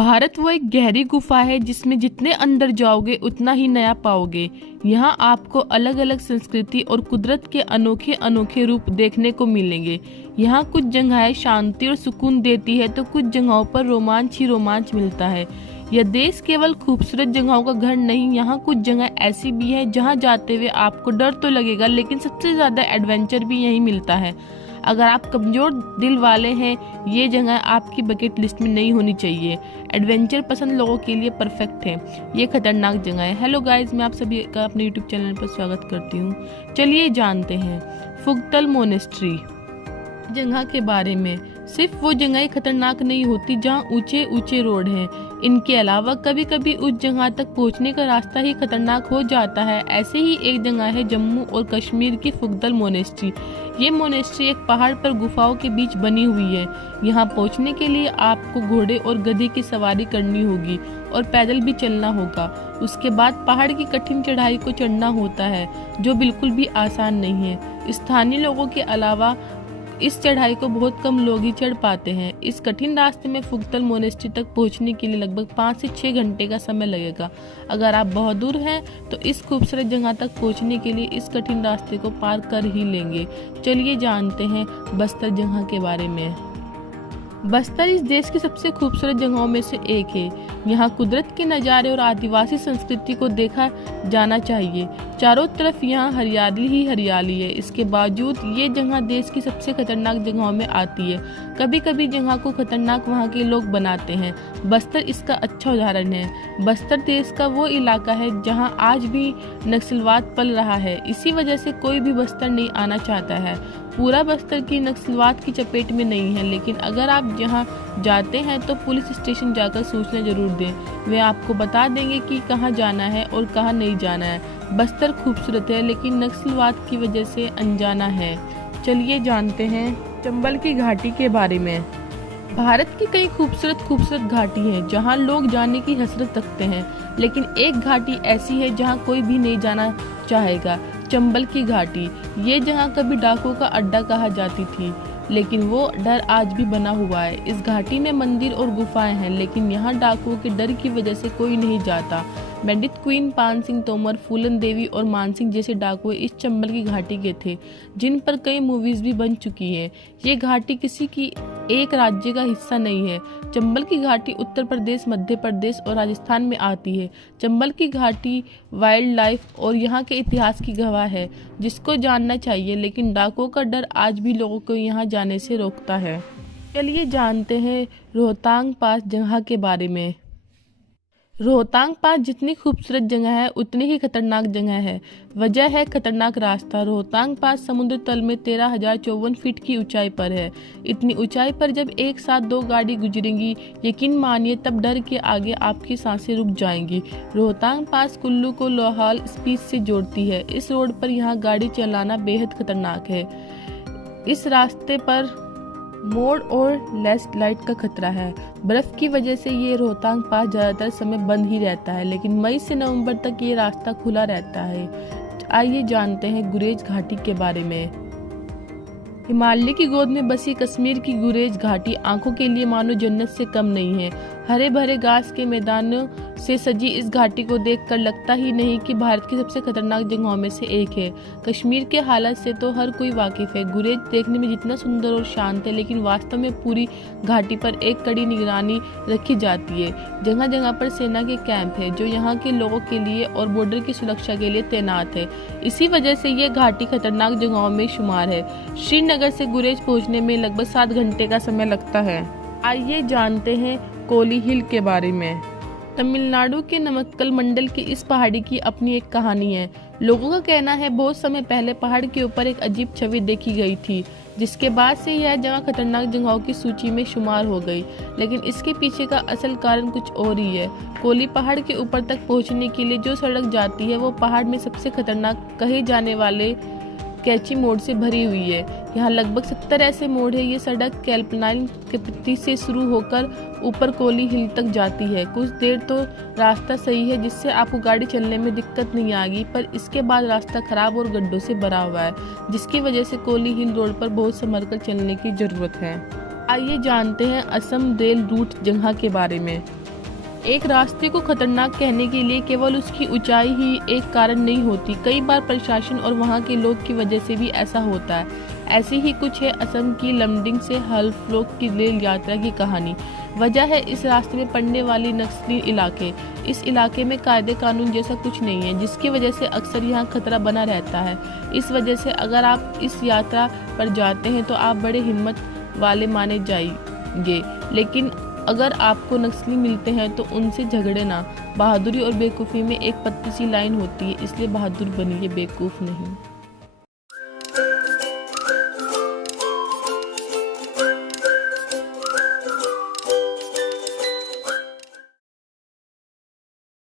भारत वो एक गहरी गुफा है जिसमें जितने अंदर जाओगे उतना ही नया पाओगे। यहाँ आपको अलग अलग संस्कृति और कुदरत के अनोखे अनोखे रूप देखने को मिलेंगे। यहाँ कुछ जगहें शांति और सुकून देती है तो कुछ जगहों पर रोमांच ही रोमांच मिलता है। यह देश केवल खूबसूरत जगहों का घर नहीं, यहाँ कुछ जगह ऐसी भी है जहाँ जाते हुए आपको डर तो लगेगा, लेकिन सबसे ज्यादा एडवेंचर भी यहीं मिलता है। अगर आप कमजोर दिल वाले हैं, ये जगह आपकी बकेट लिस्ट में नहीं होनी चाहिए। एडवेंचर पसंद लोगों के लिए परफेक्ट है। ये खतरनाक जगह है। हेलो गाइस, मैं आप सभी का अपने यूट्यूब चैनल पर स्वागत करती हूँ। चलिए जानते हैं फुगतल मोनेस्ट्री जगह के बारे में। सिर्फ वो जगह खतरनाक नहीं होती जहाँ ऊंचे ऊंचे रोड हैं, इनके अलावा कभी कभी उस जगह तक पहुँचने का रास्ता ही खतरनाक हो जाता है। ऐसे ही एक जगह है जम्मू और कश्मीर की फुगतल मोनेस्ट्री। ये मोनेस्ट्री एक पहाड़ पर गुफाओं के बीच बनी हुई है। यहाँ पहुँचने के लिए आपको घोड़े और गधे की सवारी करनी होगी और पैदल भी चलना होगा। उसके बाद पहाड़ की कठिन चढ़ाई को चढ़ना होता है, जो बिल्कुल भी आसान नहीं है। स्थानीय लोगों के अलावा इस चढ़ाई को बहुत कम लोग ही चढ़ पाते हैं। इस कठिन रास्ते में फुगतल मोनेस्ट्री तक पहुंचने के लिए लगभग 5 से 6 घंटे का समय लगेगा। अगर आप बहुत दूर हैं तो इस खूबसूरत जगह तक पहुंचने के लिए इस कठिन रास्ते को पार कर ही लेंगे। चलिए जानते हैं बस्तर जगह के बारे में। बस्तर इस देश की सबसे खूबसूरत जगहों में से एक है। यहाँ कुदरत के नज़ारे और आदिवासी संस्कृति को देखा जाना चाहिए। चारों तरफ यहाँ हरियाली ही हरियाली है। इसके बावजूद ये जगह देश की सबसे खतरनाक जगहों में आती है। कभी कभी जगह को खतरनाक वहाँ के लोग बनाते हैं। बस्तर इसका अच्छा उदाहरण है। बस्तर देश का वो इलाका है जहाँ आज भी नक्सलवाद पल रहा है। इसी वजह से कोई भी बस्तर नहीं आना चाहता है। पूरा बस्तर की नक्सलवाद की चपेट में नहीं है, लेकिन अगर आप जहां जाते हैं तो पुलिस स्टेशन जाकर सूचना जरूर दें। वे आपको बता देंगे कि कहां जाना है और कहां नहीं जाना है। बस्तर खूबसूरत है लेकिन नक्सलवाद की वजह से अनजाना है। चलिए जानते हैं चंबल की घाटी के बारे में। भारत की कई खूबसूरत घाटी हैं जहां लोग जाने की हसरत रखते हैं, लेकिन एक घाटी ऐसी है जहां कोई भी नहीं जाना चाहेगा, चंबल की घाटी। ये जगह कभी डाकुओं का अड्डा कहा जाती थी, लेकिन वो डर आज भी बना हुआ है। इस घाटी में मंदिर और गुफाएं हैं, लेकिन यहाँ डाकुओं के डर की वजह से कोई नहीं जाता। पंडित क्वीन पान सिंह तोमर, फूलन देवी और मानसिंह जैसे डाकुए इस चंबल की घाटी के थे, जिन पर कई मूवीज भी बन चुकी हैं। ये घाटी किसी की एक राज्य का हिस्सा नहीं है। चंबल की घाटी उत्तर प्रदेश, मध्य प्रदेश और राजस्थान में आती है। चंबल की घाटी वाइल्ड लाइफ और यहाँ के इतिहास की गवाह है, जिसको जानना चाहिए, लेकिन डाकुओं का डर आज भी लोगों को यहाँ जाने से रोकता है। चलिए जानते हैं रोहतांग पास जगह के बारे में। रोहतांग पास जितनी खूबसूरत जगह है उतनी ही खतरनाक जगह है। वजह है खतरनाक रास्ता। रोहतांग पास समुद्र तल में 13,054 फीट की ऊंचाई पर है। इतनी ऊंचाई पर जब एक साथ 2 गाड़ी गुजरेंगी, यकीन मानिए तब डर के आगे आपकी सांसें रुक जाएंगी। रोहतांग पास कुल्लू को लोहाल स्पीच से जोड़ती है। इस रोड पर यहाँ गाड़ी चलाना बेहद खतरनाक है। इस रास्ते पर मोड़ और लैंडस्लाइड का खतरा है। बर्फ की वजह से ये रोहतांग पास ज्यादातर समय बंद ही रहता है, लेकिन मई से नवंबर तक ये रास्ता खुला रहता है। आइए जानते हैं गुरेज घाटी के बारे में। हिमालय की गोद में बसी कश्मीर की गुरेज घाटी आंखों के लिए मानो जन्नत से कम नहीं है। हरे भरे घास के मैदानों से सजी इस घाटी को देखकर लगता ही नहीं कि भारत की सबसे खतरनाक जगहों में से एक है। कश्मीर के हालात से तो हर कोई वाकिफ है। गुरेज देखने में जितना सुंदर और शांत है, लेकिन वास्तव में पूरी घाटी पर एक कड़ी निगरानी रखी जाती है। जगह जगह पर सेना के कैंप है जो यहाँ के लोगों के लिए और बॉर्डर की सुरक्षा के लिए तैनात है। इसी वजह से ये घाटी खतरनाक जगहों में शुमार है। श्रीनगर से गुरेज पहुँचने में लगभग 7 घंटे का समय लगता है। आइए जानते हैं कोली हिल के बारे में। तमिलनाडु के नमक्कल मंडल की इस पहाड़ी की अपनी एक कहानी है। लोगों का कहना है बहुत समय पहले पहाड़ के ऊपर एक अजीब छवि देखी गई थी, जिसके बाद से यह जगह खतरनाक जगहों की सूची में शुमार हो गई। लेकिन इसके पीछे का असल कारण कुछ और ही है। कोली पहाड़ के ऊपर तक पहुंचने के लिए जो सड़क जाती है वो पहाड़ में सबसे खतरनाक कहे जाने वाले कैची मोड़ से भरी हुई है। यहाँ लगभग 70 ऐसे मोड़ है। ये सड़क कैल्पनाइन के पत्ती से शुरू होकर ऊपर कोली हिल तक जाती है। कुछ देर तो रास्ता सही है, जिससे आपको गाड़ी चलने में दिक्कत नहीं आएगी, पर इसके बाद रास्ता खराब और गड्ढों से भरा हुआ है, जिसकी वजह से कोली हिल रोड पर बहुत संभल कर चलने की जरूरत है। आइए जानते हैं असम रेल रूट जगह के बारे में। एक रास्ते को खतरनाक कहने के लिए केवल उसकी ऊंचाई ही एक कारण नहीं होती, कई बार प्रशासन और वहां के लोग की वजह से भी ऐसा होता है। ऐसे ही कुछ है असम की लमडिंग से हल्फलोक की रेल यात्रा की कहानी। वजह है इस रास्ते में पड़ने वाली नक्सली इलाके। इस इलाके में कायदे कानून जैसा कुछ नहीं है, जिसकी वजह से अक्सर यहाँ खतरा बना रहता है। इस वजह से अगर आप इस यात्रा पर जाते हैं तो आप बड़े हिम्मत वाले माने जाएंगे, लेकिन अगर आपको नक्सली मिलते हैं तो उनसे झगड़े ना। बहादुरी और बेवकूफ़ी में एक पतली सी लाइन होती है, इसलिए बहादुर बनिए, बेवकूफ़ नहीं।